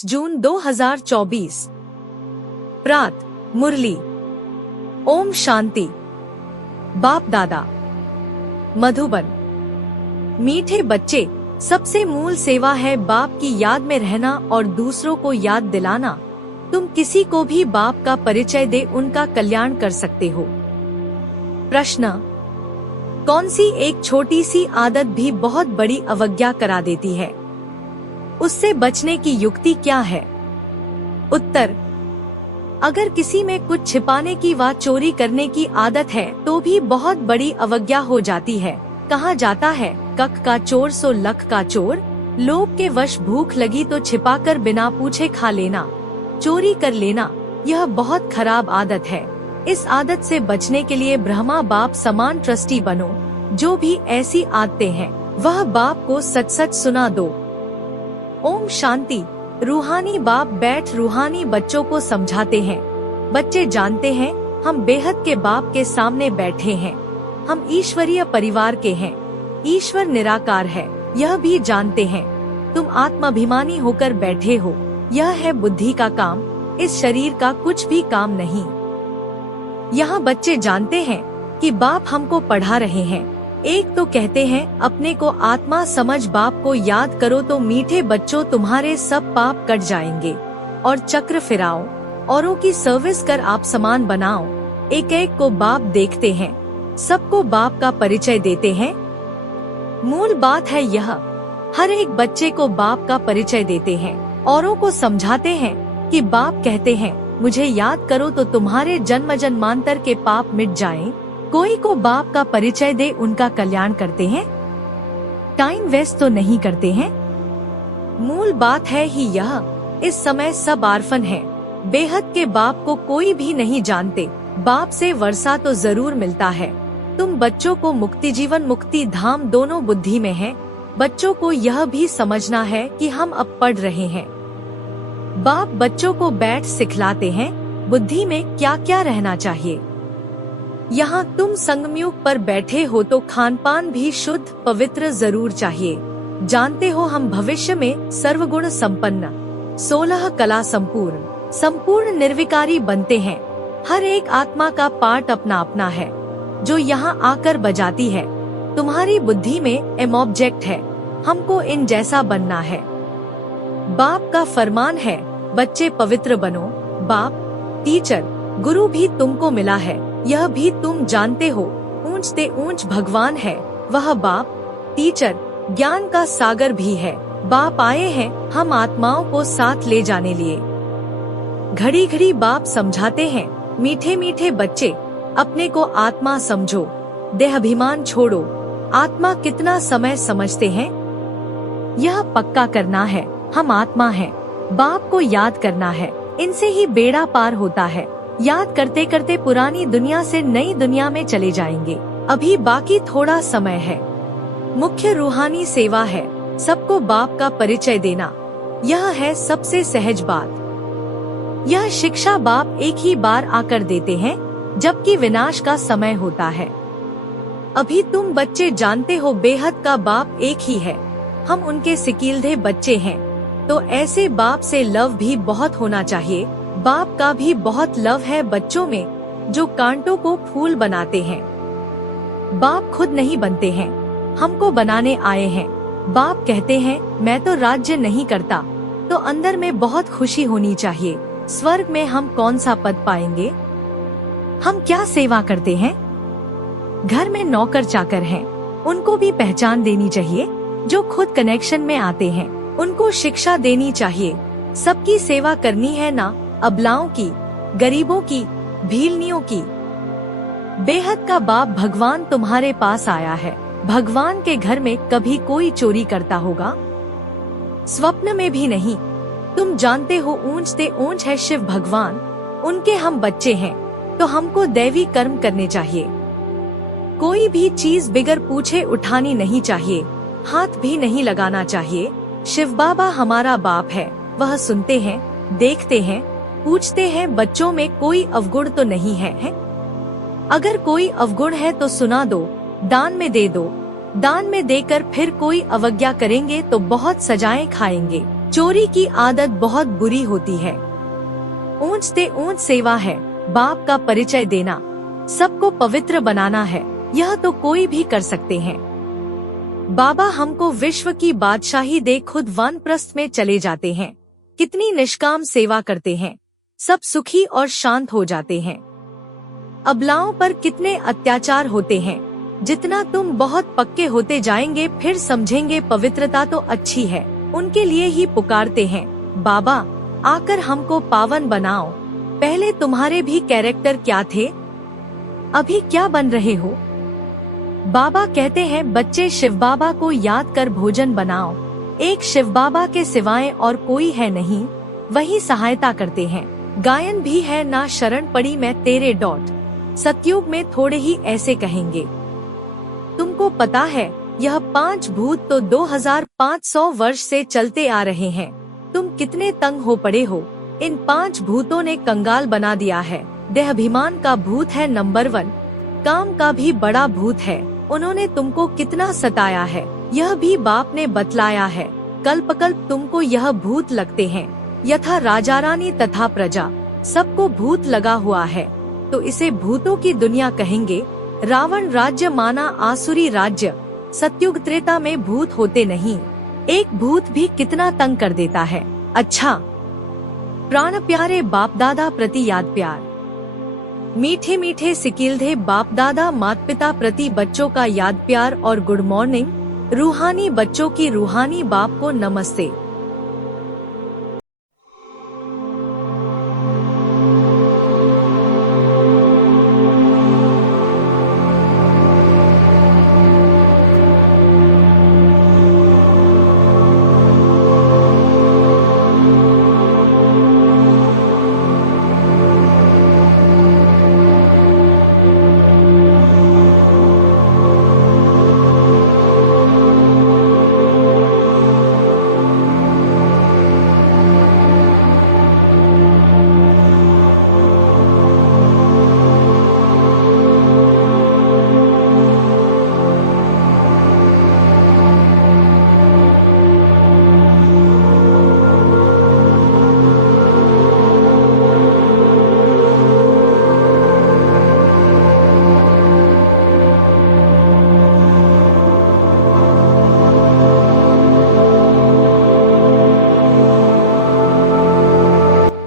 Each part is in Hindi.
20 जून 2024। प्रात मुरली। ओम शांति। बाप दादा। मधुबन। मीठे बच्चे, सबसे मूल सेवा है बाप की याद में रहना और दूसरों को याद दिलाना। तुम किसी को भी बाप का परिचय दे उनका कल्याण कर सकते हो। प्रश्न: कौन सी एक छोटी सी आदत भी बहुत बड़ी अवज्ञा करा देती है? उससे बचने की युक्ति क्या है? उत्तर: अगर किसी में कुछ छिपाने की व चोरी करने की आदत है तो भी बहुत बड़ी अवज्ञा हो जाती है। कहा जाता है, कख का चोर सो लख का चोर। लोभ के वश भूख लगी तो छिपाकर बिना पूछे खा लेना, चोरी कर लेना, यह बहुत खराब आदत है। इस आदत से बचने के लिए ब्रह्मा बाप समान ट्रस्टी बनो। जो भी ऐसी आदतें हैं वह बाप को सच सच सुना दो। ओम शांति। रूहानी बाप बैठ रूहानी बच्चों को समझाते हैं। बच्चे जानते हैं हम बेहद के बाप के सामने बैठे हैं। हम ईश्वरीय परिवार के हैं। ईश्वर निराकार है, यह भी जानते हैं। तुम आत्माभिमानी होकर बैठे हो, यह है बुद्धि का काम, इस शरीर का कुछ भी काम नहीं। यहाँ बच्चे जानते हैं कि बाप हमको पढ़ा रहे हैं। एक तो कहते हैं अपने को आत्मा समझ बाप को याद करो तो मीठे बच्चों तुम्हारे सब पाप कट जाएंगे। और चक्र फिराओ, औरों की सर्विस कर आप समान बनाओ। एक एक को बाप देखते हैं, सबको बाप का परिचय देते हैं। मूल बात है यह, हर एक बच्चे को बाप का परिचय देते हैं, औरों को समझाते हैं कि बाप कहते हैं मुझे याद करो तो तुम्हारे जन्म जन्मांतर के पाप मिट जाएं। कोई को बाप का परिचय दे उनका कल्याण करते हैं, टाइम वेस्ट तो नहीं करते हैं। मूल बात है ही यह, इस समय सब आर्फन है, बेहद के बाप को कोई भी नहीं जानते। बाप से वर्षा तो जरूर मिलता है। तुम बच्चों को मुक्ति जीवन मुक्ति धाम दोनों बुद्धि में है। बच्चों को यह भी समझना है कि हम अब पढ़ रहे हैं। बाप बच्चों को बैठ सिखलाते हैं बुद्धि में क्या क्या रहना चाहिए। यहाँ तुम संगमयुग पर बैठे हो तो खान पान भी शुद्ध पवित्र जरूर चाहिए। जानते हो हम भविष्य में सर्वगुण संपन्न 16 कला संपूर्ण निर्विकारी बनते हैं। हर एक आत्मा का पार्ट अपना अपना है जो यहाँ आकर बजाती है। तुम्हारी बुद्धि में एम ऑब्जेक्ट है, हमको इन जैसा बनना है। बाप का फरमान है बच्चे पवित्र बनो। बाप टीचर गुरु भी तुमको मिला है, यह भी तुम जानते हो। ऊंच से ऊंच भगवान है वह बाप टीचर, ज्ञान का सागर भी है। बाप आए हैं हम आत्माओं को साथ ले जाने लिए। घड़ी घड़ी बाप समझाते हैं मीठे मीठे बच्चे, अपने को आत्मा समझो, देहाभिमान छोड़ो। आत्मा कितना समय समझते हैं, यह पक्का करना है। हम आत्मा हैं, बाप को याद करना है, इनसे ही बेड़ा पार होता है। याद करते करते पुरानी दुनिया से नई दुनिया में चले जाएंगे। अभी बाकी थोड़ा समय है। मुख्य रूहानी सेवा है सबको बाप का परिचय देना। यह है सबसे सहज बात। यह शिक्षा बाप एक ही बार आकर देते हैं जबकि विनाश का समय होता है। अभी तुम बच्चे जानते हो बेहद का बाप एक ही है। हम उनके सिकीलधे बच्चे हैं, तो ऐसे बाप से लव भी बहुत होना चाहिए। बाप का भी बहुत लव है बच्चों में जो कांटों को फूल बनाते हैं। बाप खुद नहीं बनते हैं, हमको बनाने आए हैं। बाप कहते हैं मैं तो राज्य नहीं करता, तो अंदर में बहुत खुशी होनी चाहिए। स्वर्ग में हम कौन सा पद पाएंगे? हम क्या सेवा करते हैं? घर में नौकर चाकर हैं, उनको भी पहचान देनी चाहिए। जो खुद कनेक्शन में आते हैं उनको शिक्षा देनी चाहिए। सबकी सेवा करनी है ना, अबलाओं की, गरीबों की, भीलनियों की। बेहद का बाप भगवान तुम्हारे पास आया है। भगवान के घर में कभी कोई चोरी करता होगा? स्वप्न में भी नहीं। तुम जानते हो ऊंच से ऊंच है शिव भगवान, उनके हम बच्चे हैं, तो हमको दैवी कर्म करने चाहिए। कोई भी चीज बिगर पूछे उठानी नहीं चाहिए, हाथ भी नहीं लगाना चाहिए। शिव बाबा हमारा बाप है, वह सुनते हैं, देखते हैं, पूछते हैं बच्चों में कोई अवगुण तो नहीं है? अगर कोई अवगुण है तो सुना दो, दान में दे दो। दान में देकर फिर कोई अवज्ञा करेंगे तो बहुत सजाएं खाएंगे। चोरी की आदत बहुत बुरी होती है। ऊंचते ऊंच सेवा है, बाप का परिचय देना, सबको पवित्र बनाना है, यह तो कोई भी कर सकते हैं। बाबा हमको विश्व की बादशाही दे खुद वानप्रस्थ में चले जाते हैं। कितनी निष्काम सेवा करते हैं, सब सुखी और शांत हो जाते हैं। अबलाओं पर कितने अत्याचार होते हैं। जितना तुम बहुत पक्के होते जाएंगे फिर समझेंगे पवित्रता तो अच्छी है, उनके लिए ही पुकारते हैं। बाबा आकर हमको पावन बनाओ। पहले तुम्हारे भी कैरेक्टर क्या थे, अभी क्या बन रहे हो? बाबा कहते हैं बच्चे शिव बाबा को याद कर भोजन बनाओ। एक शिव बाबा के सिवाय और कोई है नहीं, वही सहायता करते हैं। गायन भी है ना शरण पड़ी मैं तेरे डॉट। सतयुग में थोड़े ही ऐसे कहेंगे। तुमको पता है यह 5 भूत तो 2500 वर्ष से चलते आ रहे हैं। तुम कितने तंग हो पड़े हो। इन 5 भूतों ने कंगाल बना दिया है। देहाभिमान का भूत है नंबर 1, काम का भी बड़ा भूत है। उन्होंने तुमको कितना सताया है, यह भी बाप ने बतलाया है। कल्पकल्प तुमको यह भूत लगते हैं। यथा राजा रानी तथा प्रजा, सबको भूत लगा हुआ है, तो इसे भूतों की दुनिया कहेंगे। रावण राज्य माना आसुरी राज्य। सतयुग त्रेता में भूत होते नहीं। एक भूत भी कितना तंग कर देता है। अच्छा, प्राण प्यारे बाप दादा प्रति याद प्यार। मीठे मीठे सिकीलधे बाप दादा माता पिता प्रति बच्चों का याद प्यार और गुड मॉर्निंग। रूहानी बच्चों की रूहानी बाप को नमस्ते।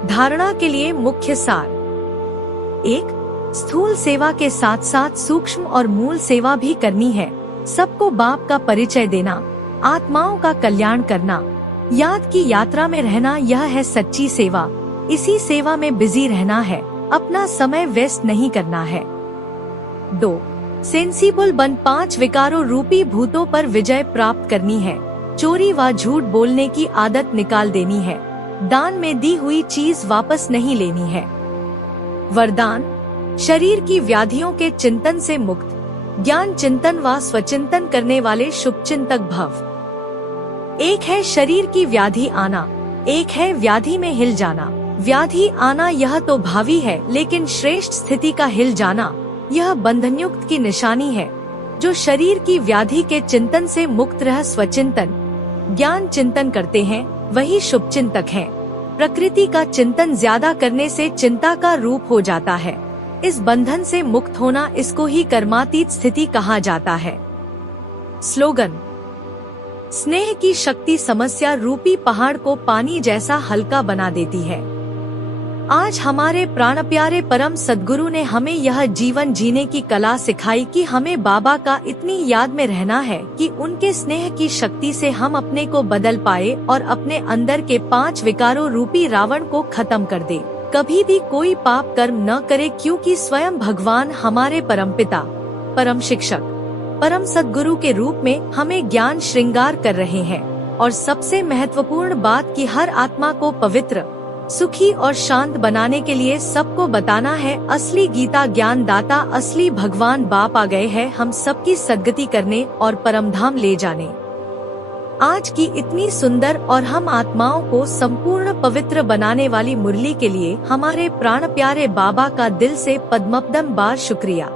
धारणा के लिए मुख्य सार। 1. स्थूल सेवा के साथ साथ सूक्ष्म और मूल सेवा भी करनी है। सबको बाप का परिचय देना, आत्माओं का कल्याण करना, याद की यात्रा में रहना, यह है सच्ची सेवा। इसी सेवा में बिजी रहना है, अपना समय वेस्ट नहीं करना है। 2. सेंसिबल बन 5 विकारों रूपी भूतों पर विजय प्राप्त करनी है। चोरी व झूठ बोलने की आदत निकाल देनी है। दान में दी हुई चीज वापस नहीं लेनी है। वरदान, शरीर की व्याधियों के चिंतन से मुक्त, ज्ञान चिंतन व स्वचिंतन करने वाले शुभ चिंतक भव। एक है शरीर की व्याधि आना, एक है व्याधि में हिल जाना। व्याधि आना यह तो भावी है, लेकिन श्रेष्ठ स्थिति का हिल जाना यह बंधनयुक्त की निशानी है। जो शरीर की व्याधि के चिंतन से मुक्त रह स्वचिंतन ज्ञान चिंतन करते हैं वही शुभ चिंतक हैं। प्रकृति का चिंतन ज्यादा करने से चिंता का रूप हो जाता है। इस बंधन से मुक्त होना, इसको ही कर्मातीत स्थिति कहा जाता है। स्लोगन, स्नेह की शक्ति समस्या रूपी पहाड़ को पानी जैसा हल्का बना देती है। आज हमारे प्राण प्यारे परम सद्गुरु ने हमें यह जीवन जीने की कला सिखाई कि हमें बाबा का इतनी याद में रहना है कि उनके स्नेह की शक्ति से हम अपने को बदल पाए और अपने अंदर के 5 विकारों रूपी रावण को खत्म कर दे। कभी भी कोई पाप कर्म न करे, क्योंकि स्वयं भगवान हमारे परमपिता, परम शिक्षक, परम सद्गुरु के रूप में हमें ज्ञान श्रृंगार कर रहे हैं। और सबसे महत्वपूर्ण बात कि हर आत्मा को पवित्र, सुखी और शांत बनाने के लिए सबको बताना है। असली गीता ज्ञान दाता, असली भगवान बाप आ गए हैं हम सबकी सद्गति करने और परमधाम ले जाने। आज की इतनी सुंदर और हम आत्माओं को संपूर्ण पवित्र बनाने वाली मुरली के लिए हमारे प्राण प्यारे बाबा का दिल से पद्मपदम बार शुक्रिया।